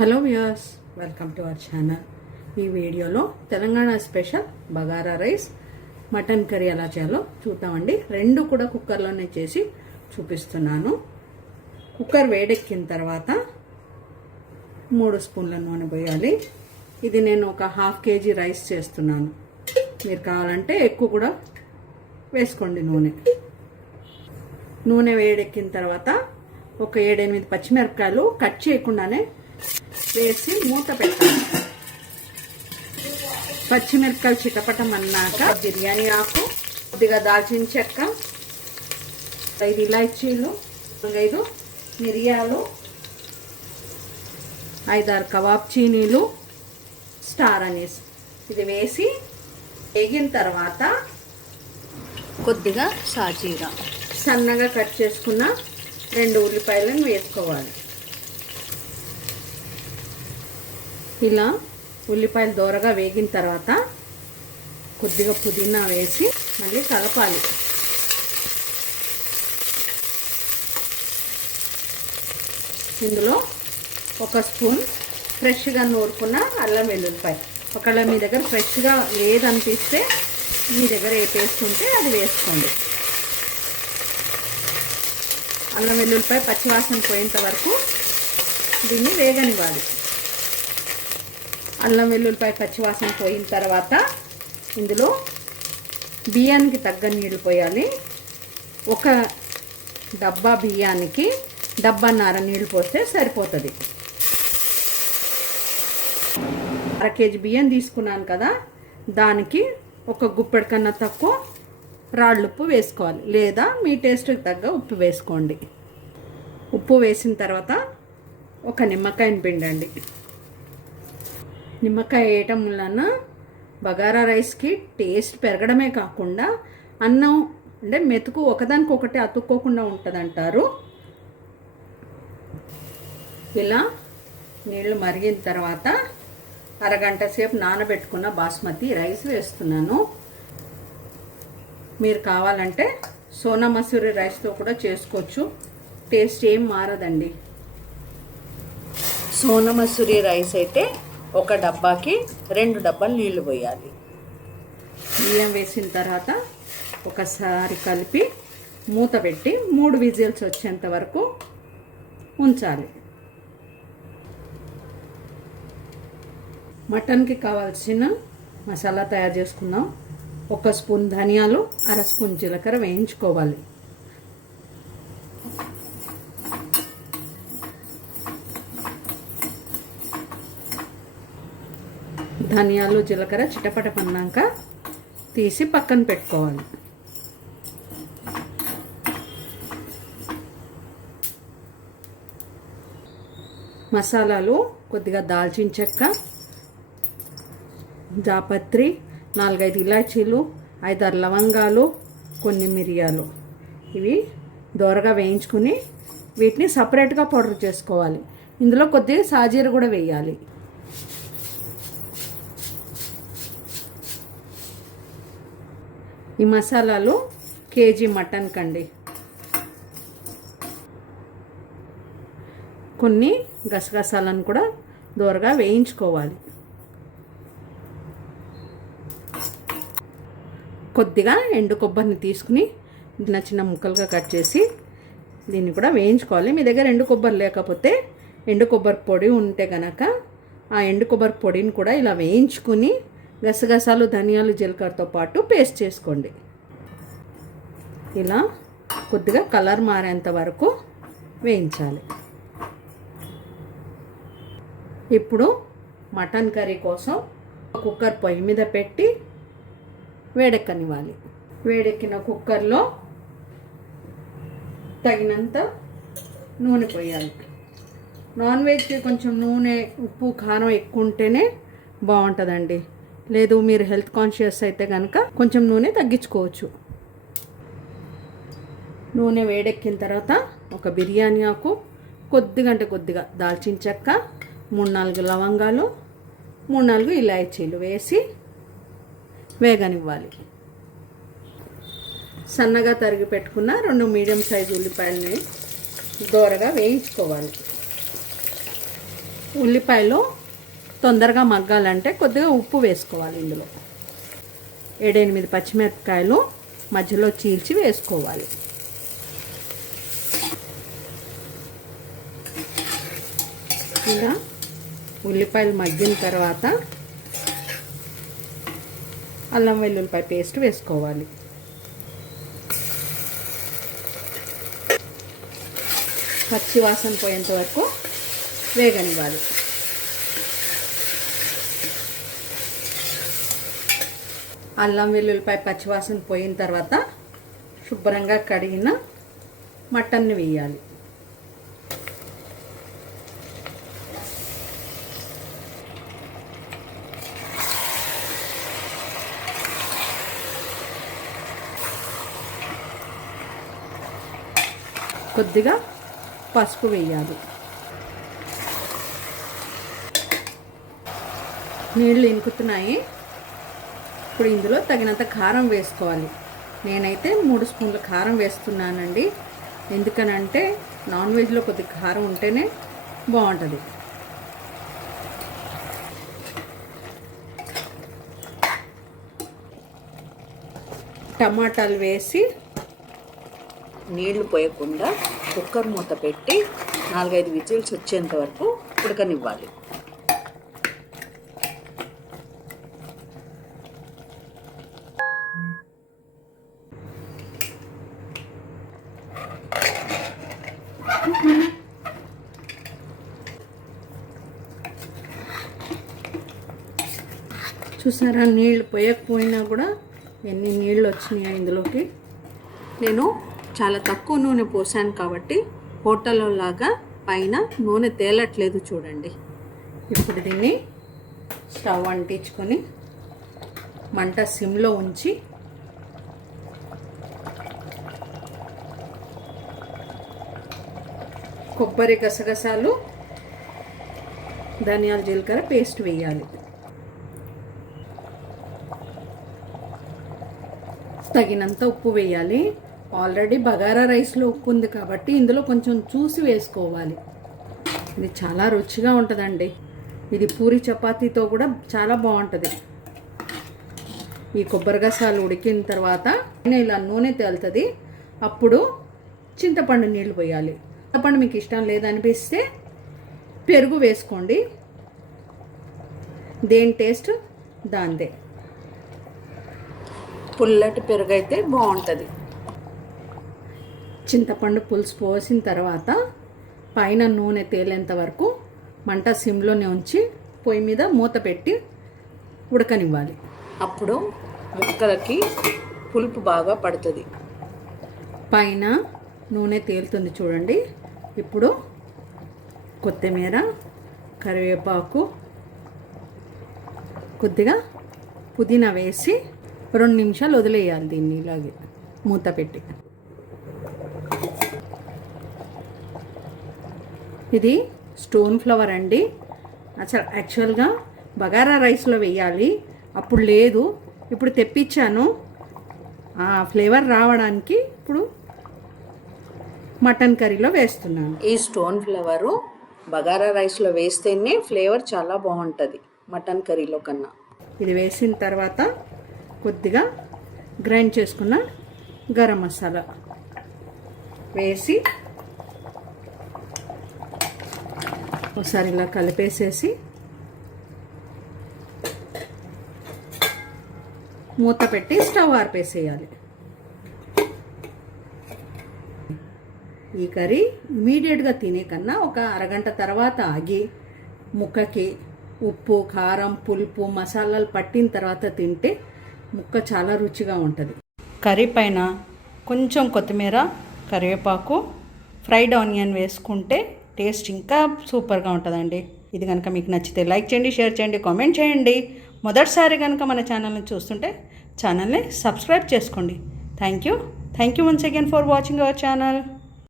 Hello viewers, welcome to our channel. ఈ వీడియోలో Telangana special bagara rice, mutton curry ఎలా చేయాలో చూద్దామండి. రెండు కూడా కుక్కర్లోనే చేసి చూపిస్తున్నాను. కుక్కర్ వేడెక్కిన తర్వాత 3 స్పూన్ల నూనె పోయాలి. ఇది నేను ఒక ½ కేజీ రైస్ చేస్తున్నాను. మీరు కావాలంటే ఎక్కువ కూడా వేసుకోండి. నూనె వేడెక్కిన తర్వాత ఒక 7-8 పచ్చిమిరపకాయలు కట్ చేయకుండానే వేసి మూత పెట్టాలి. పచ్చిమిరపకాయలు చిటపటం అన్నాక బిర్యానీ ఆకు, కొద్దిగా దాల్చిన చెక్క, 5 ఇలాచీలు, 5 మిరియాలు, 5-6 కబాబ్ చీనీలు, స్టార్ అనీస్ ఇది వేసి వేగిన తర్వాత కొద్దిగా సాజీరా, సన్నగా కట్ చేసుకున్న 2 ఉల్లిపాయలను వేసుకోవాలి. ఇలా ఉల్లిపాయలు దోరగా వేగిన తర్వాత కొద్దిగా పుదీనా వేసి మళ్ళీ కలపాలి. ఇందులో 1 స్పూన్ ఫ్రెష్గా నూరుకున్న అల్లం వెల్లుల్లిపాయ. ఒకవేళ మీ దగ్గర ఫ్రెష్గా లేదనిపిస్తే మీ దగ్గర ఏ పేస్ట్ ఉంటే అది వేసుకోండి. అల్లం వెల్లుల్లిపాయ పచ్చివాసన పోయేంత వరకు దీన్ని వేగనివ్వాలి. అల్లం వెల్లుల్లిపాయ పచ్చివాసన పోయిన తర్వాత ఇందులో బియ్యానికి తగ్గ నీళ్ళు పోయాలి. 1 డబ్బా బియ్యానికి 1.5 డబ్బా నీళ్ళు పోస్తే సరిపోతుంది. 1/2 కేజీ బియ్యం తీసుకున్నాను కదా, దానికి 1 గుప్పెడు కన్నా తక్కువ రాళ్ళుప్పు వేసుకోవాలి, లేదా మీ టేస్ట్కి తగ్గ ఉప్పు వేసుకోండి. ఉప్పు వేసిన తర్వాత 1 నిమ్మకాయని పిండండి. నిమ్మకాయ వేయటం వలన బగారా రైస్కి టేస్ట్ పెరగడమే కాకుండా అన్నం అంటే మెతుకు ఒకదానికొకటి అతుక్కోకుండా ఉంటుంది అంటారు. ఇలా నీళ్ళు మరిగిన తర్వాత 1/2 గంట సేపు నానబెట్టుకున్న బాస్మతి రైస్ వేస్తున్నాను. మీరు కావాలంటే సోనా మసూరి రైస్తో కూడా చేసుకోవచ్చు, టేస్ట్ ఏం మారదండి. సోనా మసూరి రైస్ అయితే 1 డబ్బాకి 2 డబ్బాలు నీళ్లు పోయాలి. బియ్యం వేసిన తర్వాత ఒకసారి కలిపి మూత పెట్టి 3 విజిల్స్ వచ్చేంత వరకు ఉంచాలి. మటన్కి కావాల్సిన మసాలా తయారు చేసుకుందాం. 1 స్పూన్ ధనియాలు, 1/2 స్పూన్ జీలకర్ర వేయించుకోవాలి. ధనియాలు జీలకర్ర చిటపటమన్నాక తీసి పక్కన పెట్టుకోవాలి. మసాలాలు కొద్దిగా దాల్చిన చెక్క, జాపత్రి, 4-5 ఇలాచీలు, 5-6 లవంగాలు, కొన్ని మిరియాలు, ఇవి దోరగా వేయించుకుని వీటిని సపరేట్గా పౌడర్ చేసుకోవాలి. ఇందులో కొద్దిగా సాజీర కూడా వేయాలి. ఈ మసాలాలు కేజీ మటన్ కండి. కొన్ని గసగసాలను కూడా దోరగా వేయించుకోవాలి. కొద్దిగా ఎండు కొబ్బరిని తీసుకుని చిన్న ముక్కలుగా కట్ చేసి దీన్ని కూడా వేయించుకోవాలి. మీ దగ్గర ఎండు కొబ్బరి లేకపోతే ఎండు కొబ్బరి పొడి ఉంటే కనుక ఆ ఎండు కొబ్బరి పొడిని కూడా ఇలా వేయించుకుని గసగసాలు, ధనియాలు, జీలకర్రతో పాటు పేస్ట్ చేసుకోండి. ఇలా కొద్దిగా కలర్ మారేంత వరకు వేయించాలి. ఇప్పుడు మటన్ కర్రీ కోసం కుక్కర్ పొయ్యి మీద పెట్టి వేడెక్కనివ్వాలి. వేడెక్కిన కుక్కర్లో తగినంత నూనె పోయాలి. నాన్ వెజ్కి కొంచెం నూనె, ఉప్పు, కారం ఎక్కువ ఉంటేనే బాగుంటుందండి. లేదు మీరు హెల్త్ కాన్షియస్ అయితే కనుక కొంచెం నూనె తగ్గించుకోవచ్చు. నూనె వేడెక్కిన తర్వాత 1 బిర్యానీ ఆకు, కొద్దిగా దాల్చిన చెక్క, 3-4 లవంగాలు, 3-4 ఇలాచీలు వేసి వేగనివ్వాలి. సన్నగా తరిగి పెట్టుకున్న 2 మీడియం సైజు ఉల్లిపాయలని దోరగా వేయించుకోవాలి. ఉల్లిపాయలు తొందరగా మగ్గాలంటే కొద్దిగా ఉప్పు వేసుకోవాలి. ఇందులో 7-8 పచ్చిమిరపకాయలు మధ్యలో చీల్చి వేసుకోవాలి. ఇలా ఉల్లిపాయలు మగ్గిన తర్వాత అల్లం వెల్లుల్లిపాయ పేస్ట్ వేసుకోవాలి. పచ్చి వాసన పోయేంత వరకు వేగనివ్వాలి. అల్లం వెల్లుల్లిపాయ పచ్చివాసన పోయిన తర్వాత శుభ్రంగా కడిగిన మటన్ని వేయాలి. కొద్దిగా పసుపు వేయాలి. నీళ్ళు ఇంకుతున్నాయి. ఇప్పుడు ఇందులో తగినంత కారం వేసుకోవాలి. నేనైతే 3 స్పూన్ల కారం వేస్తున్నానండి. ఎందుకనంటే నాన్ వెజ్లో కొద్దిగా కారం ఉంటేనే బాగుంటుంది. టమాటాలు వేసి నీళ్లు పోయకుండా కుక్కర్ మూత పెట్టి 4-5 విజిల్స్ వచ్చేంత వరకు ఉడకనివ్వాలి. చూసారా, నీళ్ళు పోయకపోయినా కూడా ఎన్ని నీళ్ళు వచ్చినాయో ఇందులోకి. నేను చాలా తక్కువ నూనె పోసాను కాబట్టి హోటల్లో లాగా పైన నూనె తేలట్లేదు చూడండి. ఇప్పుడు దీన్ని స్టవ్ అంటించుకొని మంట సిమ్లో ఉంచి కొబ్బరి గసగసాలు ధనియాల జీలకర్ర పేస్ట్ వేయాలి. తగినంత ఉప్పు వేయాలి. ఆల్రెడీ బగారా రైస్లో ఉప్పు ఉంది కాబట్టి ఇందులో కొంచెం చూసి వేసుకోవాలి. ఇది చాలా రుచిగా ఉంటుందండి. ఇది పూరి చపాతీతో కూడా చాలా బాగుంటుంది. ఈ కొబ్బరి గసాలు ఉడికిన తర్వాత ఇలా నూనె తేలుతుంది. అప్పుడు చింతపండు నీళ్ళు పోయాలి. చింతపండు మీకు ఇష్టం లేదనిపిస్తే పెరుగు వేసుకోండి. దేని టేస్ట్ దాందే. పుల్లటి పెరుగు అయితే బాగుంటుంది. చింతపండు పులుసు పోసిన తర్వాత పైన నూనె తేలేంత వరకు మంట సిమ్లోనే ఉంచి పొయ్యి మీద మూత పెట్టి ఉడకనివ్వాలి. అప్పుడు ముక్కలకి పులుపు బాగా పడుతుంది. పైన నూనె తేలుతుంది చూడండి. ఇప్పుడు కొత్తిమీర, కరివేపాకు, కొద్దిగా పుదీనా వేసి 2 నిమిషాలు వదిలేయాలి. దీన్ని ఇలాగే మూత పెట్టి. ఇది స్టోన్ ఫ్లవర్ అండి. అసలు యాక్చువల్గా బగారా రైస్లో వేయాలి, అప్పుడు లేదు. ఇప్పుడు తెప్పించాను. ఆ ఫ్లేవర్ రావడానికి ఇప్పుడు మటన్ కర్రీలో వేస్తున్నాను. ఈ స్టోన్ ఫ్లవరు బగారా రైస్లో వేస్తేనే ఫ్లేవర్ చాలా బాగుంటుంది మటన్ కర్రీలో కన్నా. ఇది వేసిన తర్వాత కొద్దిగా గ్రైండ్ చేసుకున్న గరం మసాలా వేసి ఒకసారి ఇలా కలిపేసేసి మూత పెట్టి స్టవ్ ఆర్పేసేయాలి. ఈ కర్రీ ఇమీడియట్గా తినే కన్నా ఒక అరగంట తర్వాత ఆగి ముక్కకి ఉప్పు, కారం, పులుపు, మసాలాలు పట్టిన తర్వాత తింటే ముక్క చాలా రుచిగా ఉంటుంది. కర్రీ పైన కొంచెం కొత్తిమీర, కరివేపాకు, ఫ్రైడ్ ఆనియన్ వేసుకుంటే టేస్ట్ ఇంకా సూపర్గా ఉంటుందండి. ఇది కనుక మీకు నచ్చితే లైక్ చేయండి, షేర్ చేయండి, కామెంట్ చేయండి. మొదటిసారి కనుక మన ఛానల్ని చూస్తుంటే ఛానల్ని సబ్స్క్రైబ్ చేసుకోండి. Thank you once again for watching our channel.